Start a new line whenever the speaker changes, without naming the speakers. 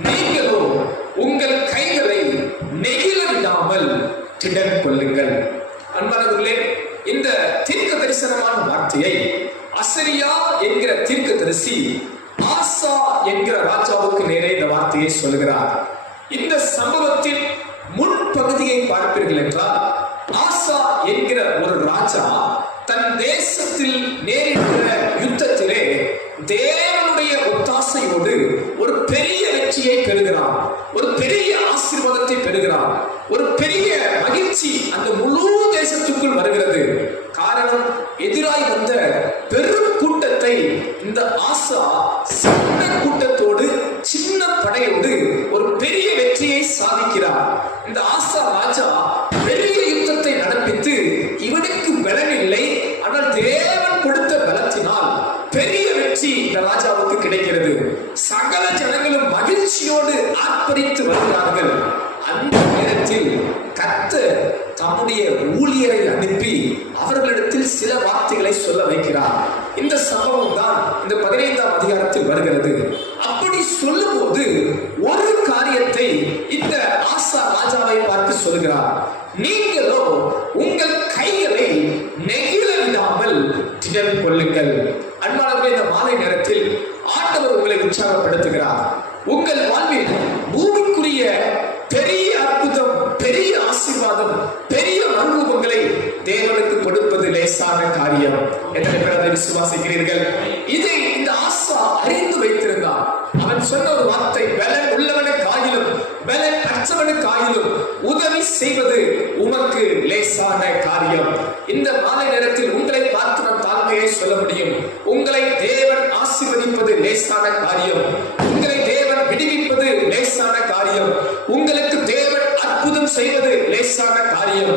நீங்களோ உங்கள் கைகளை நெகிழ திடன் கொள்ளுங்கள் அன்பானவர்களே இந்த தீர்க்க தரிசனமான வார்த்தையை அசரியா என்கிற தீர்க்க தரிசி ஆசா என்கிற ராஜாவுக்கு நேரே இந்த வார்த்தையை சொல்கிறார் இந்த சம்பவத்தின் முன் பகுதியை பார்ப்பீர்கள் என்றால் ஆசா என்கிற ஒரு ராஜா தன் தேசத்தில் நேரிடுகிற யுத்தத்திலே தேவனுடைய ஒத்தாசையோடு ஒரு பெரிய மகிழ்ச்சி அந்த முழு தேசத்துக்குள் வருகிறது. காரணம் எதிராய் வந்த பெரும் கூட்டத்தை இந்த ஆசா சின்ன கூட்டத்தோடு சின்ன படையோடு ஒரு பெரிய வெற்றியை சாதிக்கிறார். இந்த ஆசா ராஜா பெரிய யுத்தத்தை நடப்பித்து இவனுக்கு பலன் இல்லை ஆனால் தேவன் கொடுத்த பலத்தினால் பெரிய வெற்றி இந்த ராஜாவுக்கு கிடைக்கிறது. சகல தம்முடைய ஊழியரை அனுப்பி அவர்களிடத்தில் சில வார்த்தைகளை சொல்ல வைக்கிறார். இந்த சம்பவம் தான் இந்த பதினைந்தாம் அதிகாரத்தில் வருகிறது. அப்படி சொல்லும்போது ஒரு காரியத்தை இந்த ஆசா ராஜாவை பார்த்து சொல்கிறார். நீங்களோ உங்கள் கைகளை நெகிழ விடாமல் திடன் கொள்ளுங்கள் அன்பானவர்களே இந்த மாலை நேரத்தில் ஆண்டவர் உங்களை உற்சாகப்படுத்துகிறார் உங்கள் வாழ்வில் பூமிக்குரிய பெரிய அற்புதம் பெரிய ஆசீர்வாதம் பெரிய மறுரூபங்களை தேவனுக்கு கொடுப்பது லேசான காரியம். எத்தனை பேர் அதை விசுவாசிக்கிறீர்கள்? இதை இந்த ஆசா அறிந்து வைத்திருந்தான் அவன் சொன்ன ஒரு வார்த்தை பலன் உள்ளவனுக்கு ஆயிலும் பலன் அற்றவனுக்கு ஆயிலும் உதவி செய்வது உமக்கு லேசான காரியம். இந்த மாலை நேரத்தில் உங்களை பார்த்து நான் தாழ்மையை சொல்ல முடியும். உங்களை தேவன் ஆசீர்வதிப்பது லேசான காரியம். உங்களை தேவன் விடுவிப்பது லேசான காரியம். உங்களுக்கு தேவன் அற்புதம் செய்வது லேசான காரியம்.